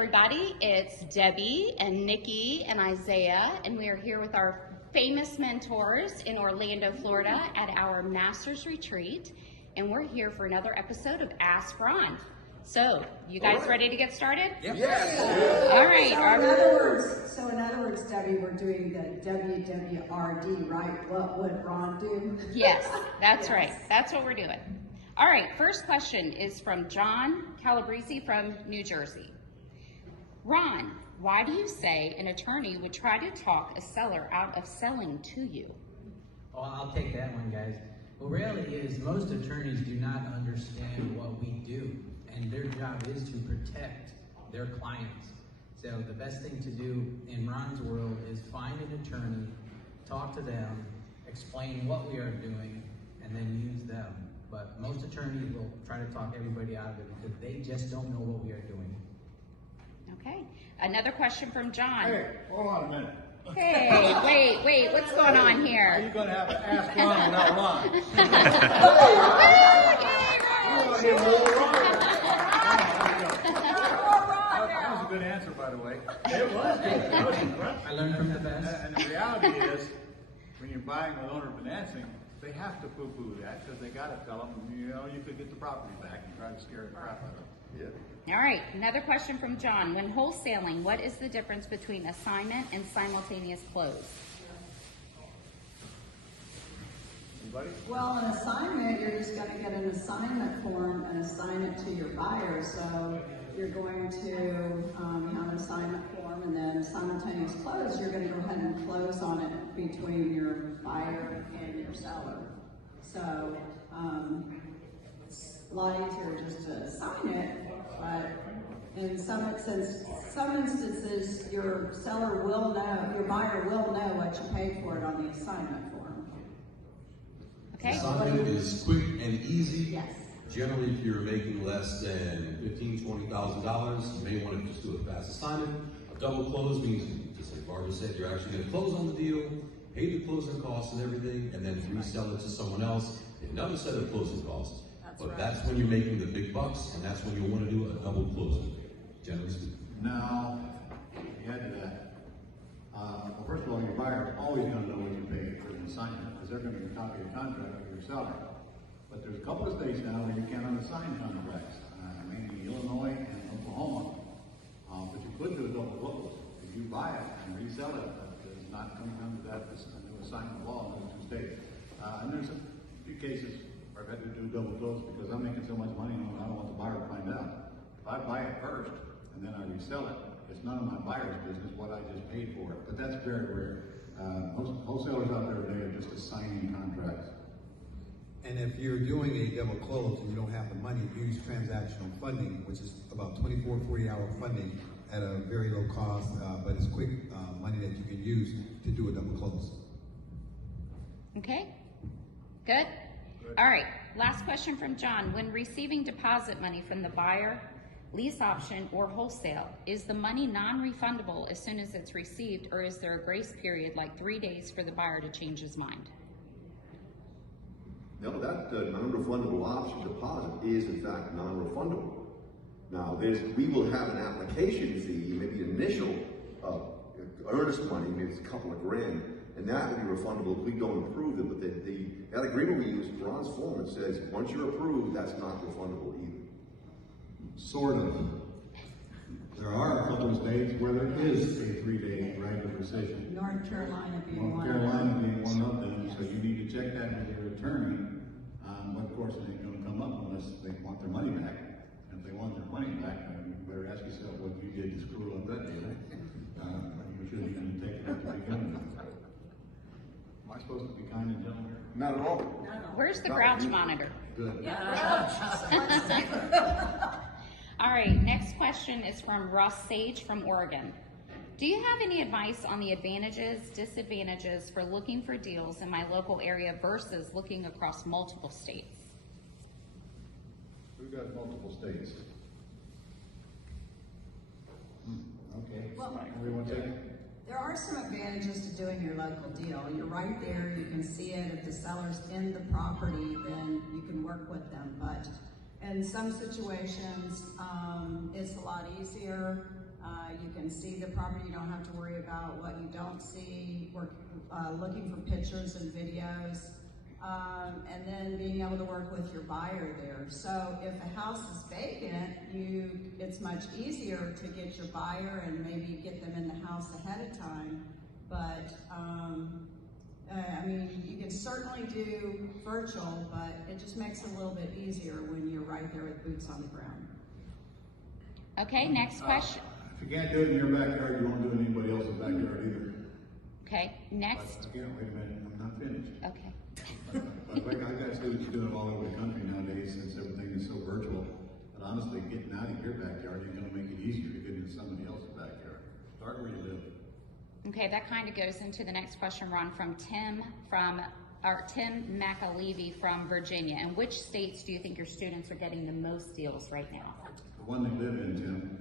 everybody. It's Debbie and Nikki and Isaiah, and we are here with our famous mentors in Orlando, Florida at our Masters Retreat, and we're here for another episode of Ask Ron. So, you guys ready to get started? Yep. Yes. All right. So in other words, Debbie, we're doing the WWRD, right? What would Ron do? Yes, that's right. That's what we're doing. All right, first question is from John Calabrese from New Jersey. Ron, why do you say an attorney would try to talk a seller out of selling to you? Oh, I'll take that one, guys. What reality is most attorneys do not understand what we do, and their job is to protect their clients. So the best thing to do in Ron's world is find an attorney, talk to them, explain what we are doing, and then use them. But most attorneys will try to talk everybody out of it because they just don't know what we are doing. Okay, another question from John. Hey, hold on a minute. Hey, wait, what's going on How here? you gonna have to ask Ron without Ron? You wanna hear more Ron? That was a good answer, by the way. It was good. That was impressive. I learned from the best. And the reality is, when you're buying with owner financing, they have to poo-poo that because they gotta tell them, you know, you could get the property back and try to scare the crap out of them. Yeah. All right, another question from John. When wholesaling, what is the difference between assignment and simultaneous close? Anybody? Well, an assignment, you're just going to get an assignment form and assign it to your buyer. So you're going to have an assignment form, and then simultaneous close, you're going to go ahead and close on it between your buyer and your seller. So it's a lot easier just to assign it, but in some instances, your seller will know, your buyer will know what you paid for it on the assignment form. Okay. Assignment is quick and easy. Yes. Generally, if you're making less than $15,000, $20,000, you may want to just do a fast assignment. A double close means, just like Barbara said, you're actually going to close on the deal, pay the closing costs and everything, and then resell it to someone else. Another set of closing costs. But that's when you're making the big bucks, and that's when you want to do a double closing, generally speaking. Now, you add to that. Well, first of all, your buyer is always going to know what you paid for the assignment because they're going to get a copy of the contract with your seller. But there's a couple of states now where you can't unassign contracts, mainly Illinois and Oklahoma. But you could do a double close. If you buy it and resell it, does not come under that new assignment law in those two states. And there's a few cases where I've had to do a double close because I'm making so much money and I don't want the buyer to find out. If I buy it first and then I resell it, it's none of my buyer's business what I just paid for it. But that's very rare. Most wholesalers out there today are just assigning contracts. And if you're doing a double close and you don't have the money, use transactional funding, which is about 24, 40-hour funding at a very low cost, but it's quick money that you can use to do a double close. Okay, good? All right, last question from John. When receiving deposit money from the buyer, lease option, or wholesale, is the money non-refundable as soon as it's received, or is there a grace period like 3 days for the buyer to change his mind? No, that non-refundable option deposit is in fact non-refundable. Now, we will have an application fee, maybe initial earnest money, maybe it's a couple of grand, and that will be refundable if we go and approve it. But that agreement we use, Ron's form, it says once you're approved, that's not refundable either. Sort of. There are a couple of states where there is a 3-day right of rescission. North Carolina being North one of Carolina them. being one of them, so you need to check that with your attorney. But of course, it ain't going to come up unless they want their money back. And if they want their money back, you better ask yourself what you did to screw up that deal. You should have even taken it to begin with. Am I supposed to be kind and gentle here? Not at all. Where's the grouch monitor? Good. All right, next question is from Russ Sage from Oregon. Do you have any advice on the advantages, disadvantages for looking for deals in my local area versus looking across multiple states? We've got multiple states. Okay. Well, Everyone take it? there are some advantages to doing your local deal. You're right there, you can see it. If the seller's in the property, then you can work with them. But in some situations, it's a lot easier You can see the property, you don't have to worry about what you don't see. We're looking for pictures and videos. And then being able to work with your buyer there. So if a house is vacant, it's much easier to get your buyer and maybe get them in the house ahead of time. But I mean, you can certainly do virtual, but it just makes it a little bit easier when you're right there with boots on the ground. Okay, next question. If you can't do it in your backyard, you won't do it in anybody else's backyard either. Okay, next. But again, wait a minute, I'm not finished. Okay. But I got students doing it all over the country nowadays since everything is so virtual. But honestly, getting out of your backyard is going to make it easier to get into somebody else's backyard. Start where you live. Okay, that kind of goes into the next question, Ron, from Tim McAlevy from Virginia. And which states do you think your students are getting the most deals right now? The one they live in, Tim.